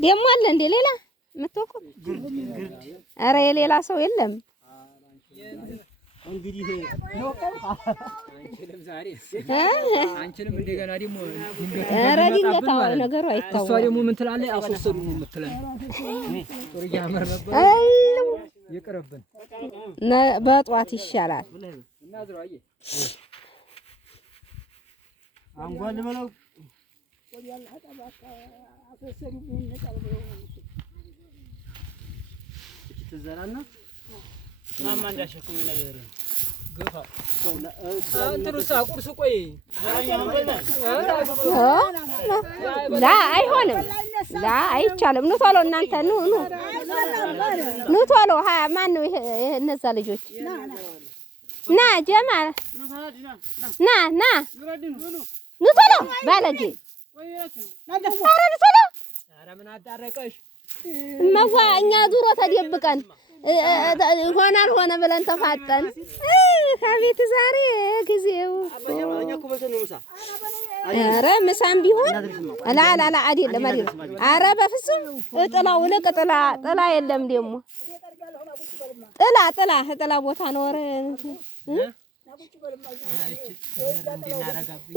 ደግሞ አለ እንደ ሌላ የምትወቁ ኧረ የሌላ ሰው የለም። እንግዲህ ነው አንችልም ዛሬ አንችልም እንደገና ደግሞ ኧረ ድንገት ነገሩ አይታወቅም። እሷ ደግሞ ምን ትላለች? አስወሰዱ ነው የምትለን። ጦር ያመር ነበር ይቅርብን በጧት ይሻላል። እና ዝራዬ አንጓል በለው ወዲያል አጣባካ አስወሰዱ ምን ነቀርበው ትዘራና ማማ እንዳሸከም ነገር ገፋ አንተሩሳ ቁርስ ቆይ ላ አይሆንም ላ አይቻልም። ኑ ቶሎ እናንተ ኑ ኑ ኑ ቶሎ ማን ነው እነዛ ልጆች ና ጀማል ና ና ኑ ቶሎ ባለጌ ኧረ ኑ ቶሎ ኧረ ምን አዳረቀሽ እማዋ እኛ ዙሮ ተደብቀን ሆናል ሆነ ብለን ተፋጠን ከቤት ዛሬ ጊዜው ኧረ ምሳም ቢሆን ላ አይደለም ኧረ በፍጹም ጥላው ልቅ ጥላ የለም ደግሞ ጥላ ቦታ ነው ወረ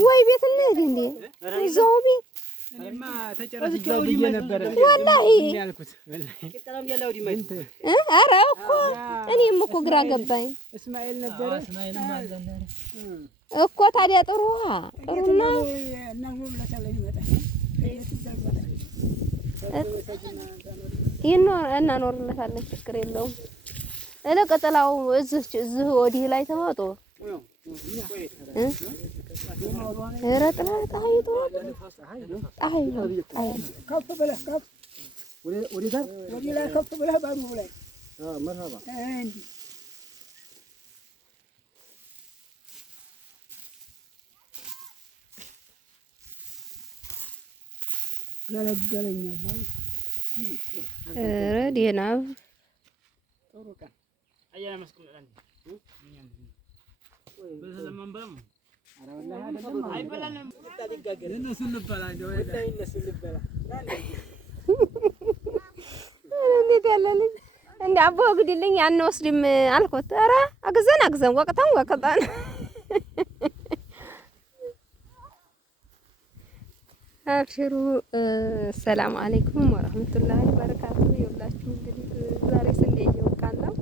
ወይ ቤት እንሂድ እንዴ እዛው ቤት እማ ተጨረስኩ ብዬ ነበር ወላሂ ያልኩት ኧረ እኮ እኔም እኮ ግራ ገባኝ። እስማኤል ነበር እስማኤልም አለ እኮ ታዲያ ጥሩና እናኖርለታለን ችግር የለውም። እልቅ ጥላው እዚህ ወዲህ ላይ ተዋጦ ኧረ ጥላ ጣይቶ ከፍ ብለህ ከፍ ወደ ላይ ከፍ ብለህ ባሩ ላይ መርሃባ እንዴ ገለገለኛ ወይ ኧረ ዲናብ ጥሩ ቀን አያና መስኩላን በዘመን በም አረ ወላሂ አይደለም አይበላንም ታዲጋገር እነሱ እንበላ እንደው እነሱ እንበላ እንዴት ያለልኝ እንደ አቦ ግድልኝ አንወስድም አልኩት። ኧረ አግዘን ወቅታን አብሽሩ። ሰላም አለይኩም ወራህመቱላሂ ወበረካቱ። ይኸውላችሁ እንግዲህ ዛሬ ስንዴ እየወቃን ነው።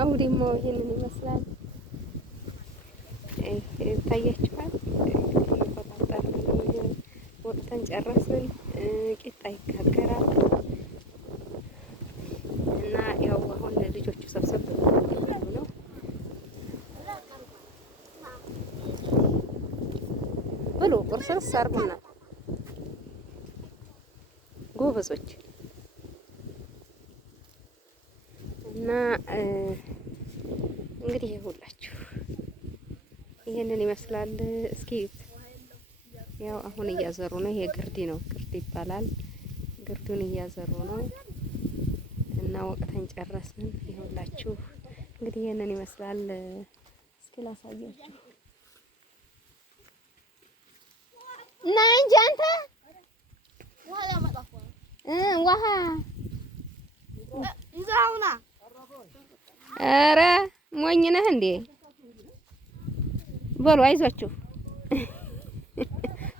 አሁን ደግሞ ይሄንን ይመስላል ታያችኋል። ወቅተን ጨረስን። ቂጣ ይጋገራል እና ያው አሁን ልጆቹ ሰብሰብ ብለው ነው ብሎ ቁርስስ አርጉና ጎበዞች እና እንግዲህ ይሁላችሁ ይሄንን ይመስላል። እስኪ ያው አሁን እያዘሩ ነው። ይሄ ግርድ ነው፣ ግርድ ይባላል። ግርዱን እያዘሩ ነው እና ወቅተን ጨረስን። ይሁላችሁ እንግዲህ ይሄንን ይመስላል። እስኪ ላሳያችሁ እና እንጂ አንተ ውሃ ይዛውና ኧረ ሞኝ ነህ እንዴ? በሉ አይዟችሁ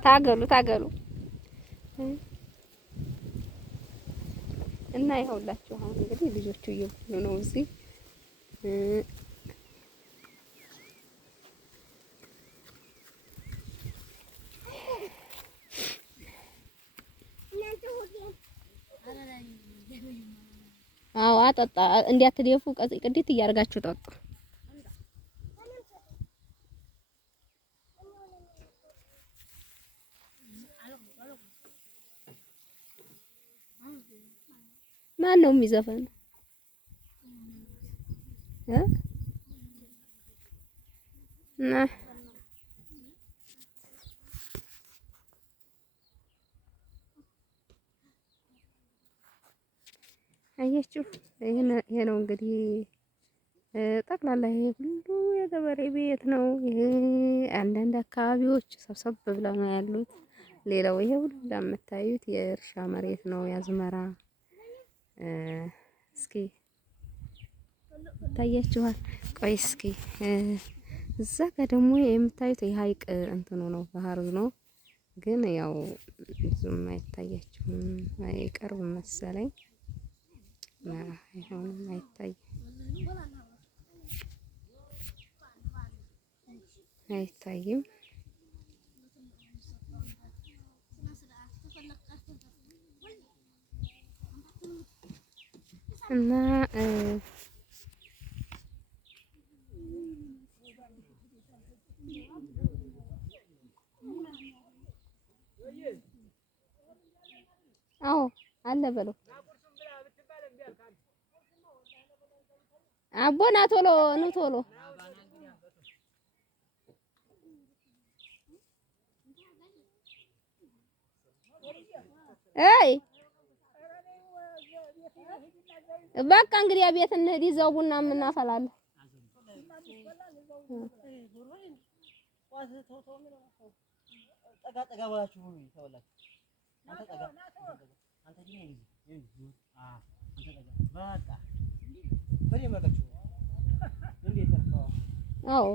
ታገሉ እና ይኸውላችሁ አሁን እንግዲህ ልጆቹ እየበሉ ነው እዚህ አዎ አጠጣ እንዲያትደፉ ቅድት እያደረጋችሁ ጠጡ። ማን ነው የሚዘፈን? እና አያችሁ ይሄ ነው እንግዲህ ጠቅላላ ይሄ ሁሉ የገበሬ ቤት ነው። ይሄ አንዳንድ አካባቢዎች ሰብሰብ ብለው ነው ያሉት። ሌላው ይሄ ሁሉ የምታዩት የእርሻ መሬት ነው ያዝመራ። እስኪ ይታያችኋል። ቆይ እስኪ እዛ ጋር ደግሞ የምታዩት የሀይቅ እንትኑ ነው ባህሩ ነው። ግን ያው ብዙም አይታያችሁም፣ አይቀርብም መሰለኝ። አይሆንም፣ አይታይም። እና አዎ አለ በለው አቦና ቶሎ ኑ ቶሎ አይ በቃ እንግዲህ ቤት እንሂድ ይዘው ቡና እናፈላለን። አዎ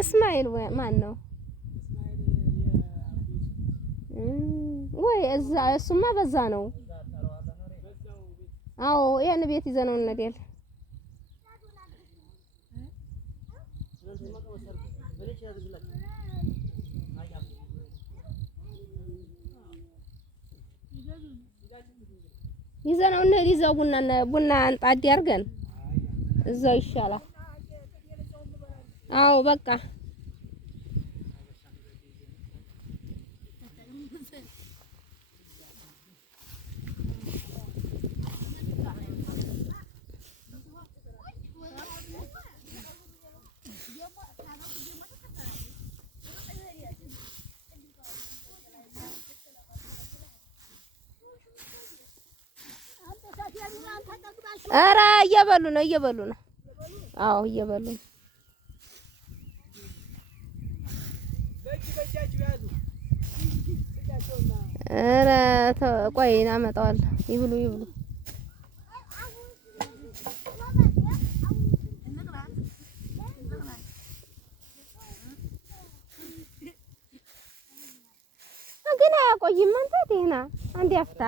እስማኤል ማን ነው? ወይ እዛ እሱማ በዛ ነው። አዎ ያን ቤት ይዘነው እንዴል ይዘነው እንሂድ። ይዘው ቡና አንጣድ አድርገን እዛው ይሻላል። አዎ በቃ ኧረ እየበሉ ነው። አዎ እየበሉ ነው። ኧረ ቆይ እናመጣዋለሁ። ይብሉ ግን አያቆይም። አንተ ደህና አንዴ አፍታ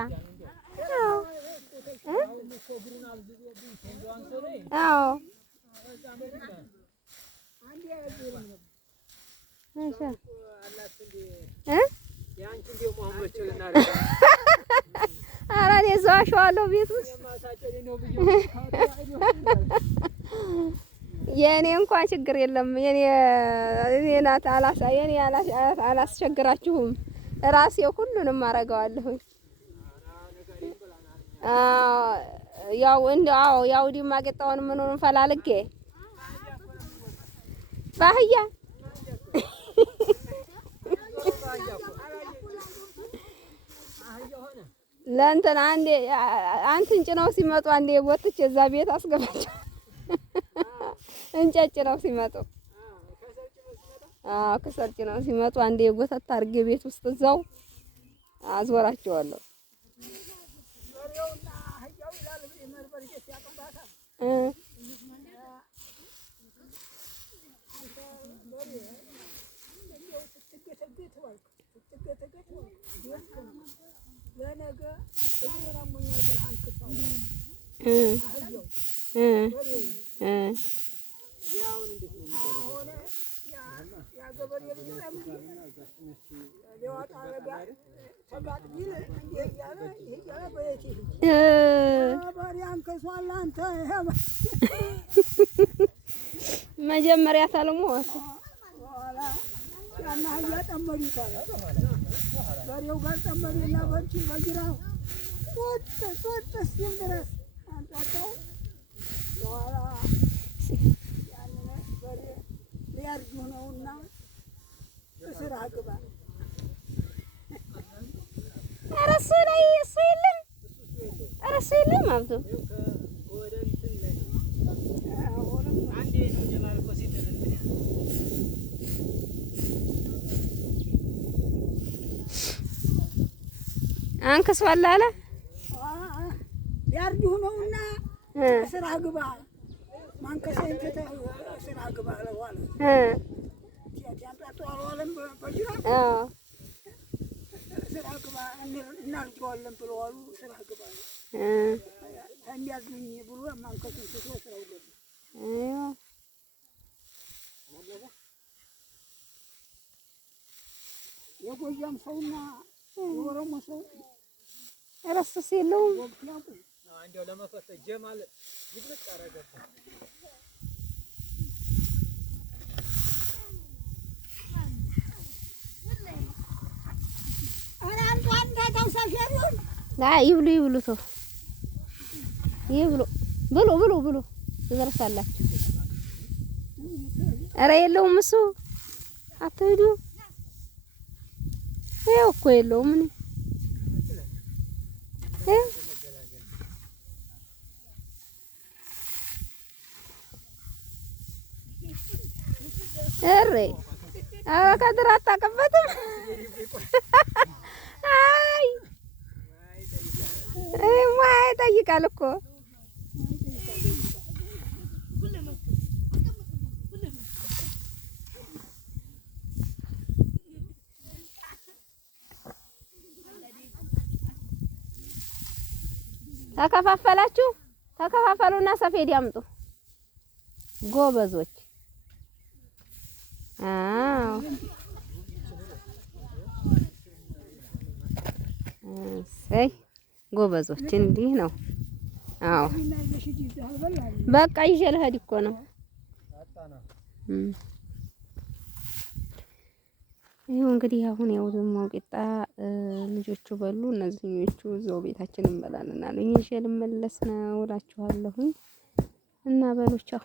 አዎ ኧረ እኔ እዛው አሸዋለሁ ቤት ውስጥ የኔ እንኳን ችግር የለም። የኔ ናት አላስቸግራችሁም። ራሴው ሁሉንም አደርገዋለሁኝ። ያው ዲማ ቄጣውን ምኑን ፈላልጌ ባህያ ለእንትን አንተን ጭነው ሲመጡ አንዴ ወጥቼ እዛ ቤት አስገባቸው። እንጨት ጭነው ሲመጡ ከሰል ጭነው ሲመጡ አንዴ ጎተት አድርጌ ቤት ውስጥ እዛው አዝወራቸዋለሁ። መጀመሪያ ታልሞ ሊያርጁ ነውና ስራ ግባ። ኧረ እሱ ላይ እሱ የለም። ኧረ እሱ የለም አብዱ አንከሷል አለ ሊያርጁ ነውና ስራ ግባ። ማንከሰኝ ትተህ ስራ ግባ አለዋል። ያንጣጡ አልዋለም በጅራ ስራ ግባ እናርጀዋለን ብለዋሉ። ስራ ግባ እንዲያዝኝ ብሎ ማንከሰኝ ትተህ ስራው ገባ። የጎጃም ሰውና የኦሮሞ ሰው እረሱስ የለውም። እንደው ለመፈተሽ ጀማል ይብልቅ አረገበት። ይብሉ ይብሉ ተው ይብሉ ብሉ ትደርሳላችሁ። ኧረ የለውም እሱ አትሂዱ። ይኸው እኮ የለውም። እሬ ኧረ ከድር አታውቅበትም። አይ ሙያ ይጠይቃል እኮ ተከፋፈላችሁ። ተከፋፈሉና ሰፌድ ያምጡ ጎበዞች። እሰይ ጎበዞች እንዲህ ነው። አዎ በቃ ይዤ ልሄድ እኮ ነው። ይኸው እንግዲህ አሁን ያው ደግሞ ቂጣ ልጆቹ በሉ፣ እነዚህኞቹ እዛው ቤታችን እንበላለን አሉኝ። ይዤ ልመለስ ነው እላችኋለሁኝ እና በሉ ቻው።